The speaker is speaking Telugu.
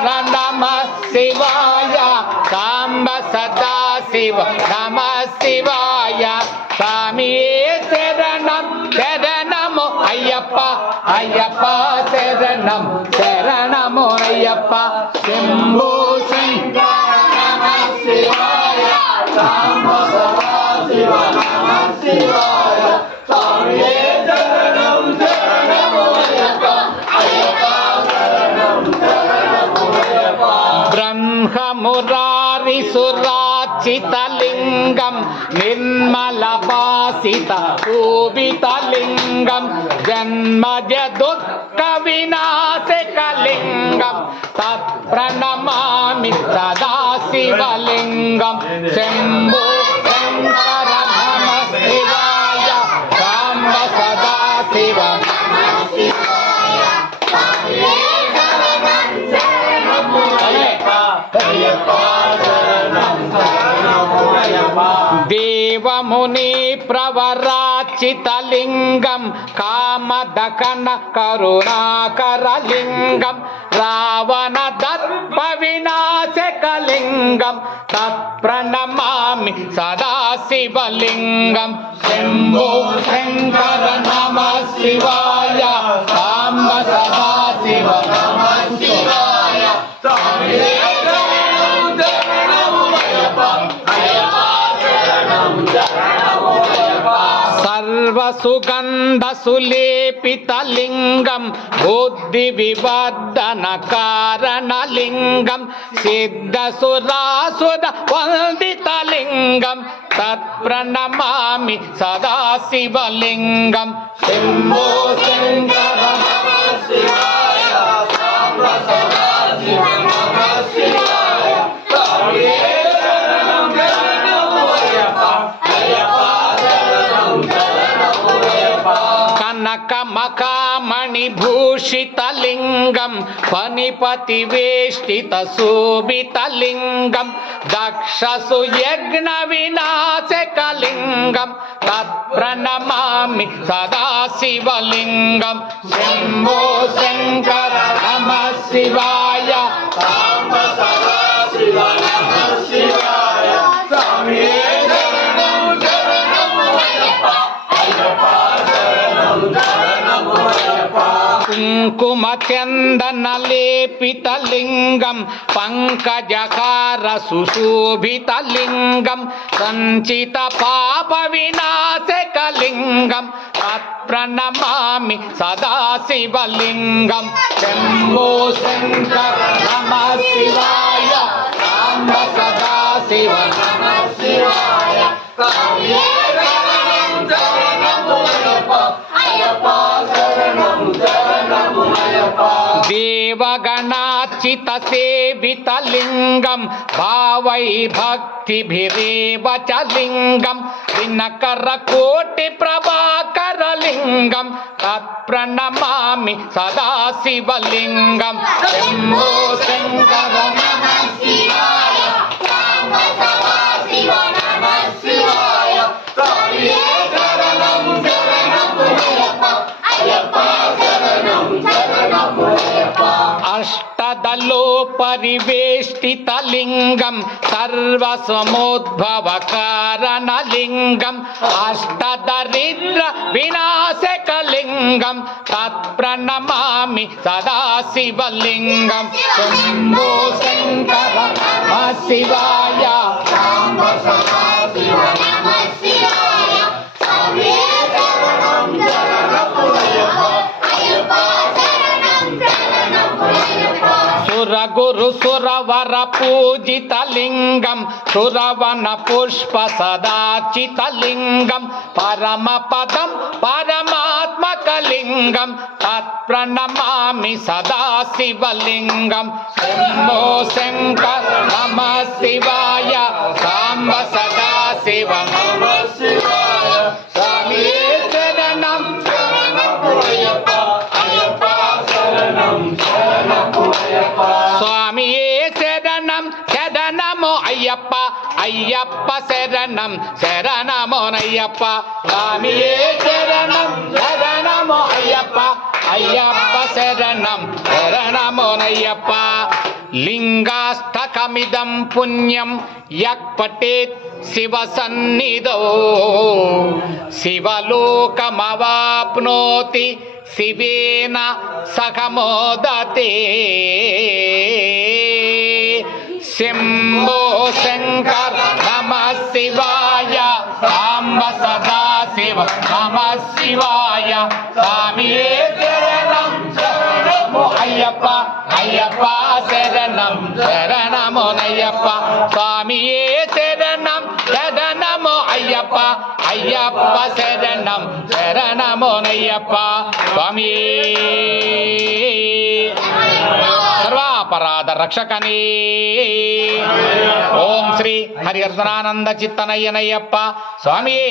నమ శివాయ సాంబ సదా శివ నమ శివాయ స్వామియే శరణం శరణము అయ్యప్ప అయ్యప్ప శరణం శరణము అయ్యప్ప శంభో శంకర నమ శివాయ సాంబ సదా శివ నమ శివాయ స్వామియే శరణం శరణము అయ్యప్ప అయ్యప్ప శరణం శరణము అయ్యప్ప బ్రహ్మమురారి సురాచితలింగం నిర్మలపాసిత శోభితలింగం జన్మజ దుఃఖ వినాశకలింగం తత్ప్రణమామి సదా శివలింగం శంభో శంకర నమ శివాయ సాంబ సదా శివ నమ శివాయ దేవముని ప్రవరాచితలింగం కామదకన కరుణాకరలింగం రావణ దర్ప వినాశకలింగం తత్ప్రణమామి సదా శివలింగం శంభో శంకర నమ శివాయ సాంబ సదా శివ నమ శివాయ సర్వసుగంధ సులేపితలింగం బుద్ధి వివర్ధన కారణలింగం సిద్ధసురాసుర వందితలింగం తత్ప్రణమామి సదా శివలింగం శంభో శంకర నమ శివాయ సాంబ సదా శివ నమ శివాయ కనకమకామణిభూషితలింగం ఫణిపతి వేష్టిత శోభితలింగం దక్షసు యజ్ఞ వినాశకలింగం తత్ప్రణమామి సదా శివలింగం శంభో శంకర నమ శివాయ సాంబ సదా శివ నమ శివాయ స్వామియే కుంకుమ చందన లేపితలింగం పంకజకార సుశోభితలింగం సంచిత పాప వినాశకలింగం తత్ప్రణమామి సదా శివలింగం శంభో శంకర నమ శివాయ సాంబ సదా శివ నమ శివాయ దేవగణాచిత సేవితలింగం భావై భక్తిభిరేవ చ లింగం దినకర కోటి ప్రభాకరలింగం తత్ప్రణమామి సదా శివలింగం శంభో శంకర నమ శివాయ సాంబ సదా శివ నమ శివాయ స్వామియే శరణం శరణము అయ్యప్ప అయ్యప్ప శరణం శరణము అయ్యప్ప అష్టదలో పరివేష్టితలింగం సర్వసముద్భవ కారణలింగం అష్టదరిద్ర వినాశకలింగం తత్ప్రణమామి సదా శివలింగం శంభో శంకర నమ శివాయ సాంబ సదా శివ నమ శివాయ స్వామియే శరణం శరణము అయ్యప్ప అయ్యప్ప శరణం శరణము అయ్యప్ప సురగురు సురవర పూజితలింగం సురవన పుష్ప సదాచితలింగం పరమపదం పరమాత్మకలింగం తత్ప్రణమామి సదా శివలింగం శంభో శంకర నమ శివాయ సాంబ సదా శివ నమ శివాయ స్వామియే శరణం శరణము అయ్యప్ప అయ్యప్ప శరణం శరణము అయ్యప్ప స్వామియే శరణం శరణము అయ్యప్ప అయ్యప్ప శరణం శరణమోనయ్యప్ప స్వామియే శరణం శరణము అయ్యప్ప అయ్యప్ప శరణం శరణమోనయ్యప్ప లింగాష్టకమిదం పుణ్యం యః పఠేత్ శివ సన్నిధౌ శివలోకమవాప్నోతి శివేన సహ మోదతే. శంభో శంకర్ నమః శివాయ సాంబ సదా శివ నమః శివాయ. స్వామియే శరణం శరణము అయ్యప్ప అయ్యప్ప శరణం శరణమునయ్యప్ప. స్వామియే శరణం శరణము అయ్యప్ప అయ్యప్ప శరణం శరణమునయ్యప్ప. స్వామియే సర్వాపరాధ రక్షకనే. ఓం శ్రీ హరిహర్ధనానంద చిత్తనయ్యనయ్యప్ప స్వామియే.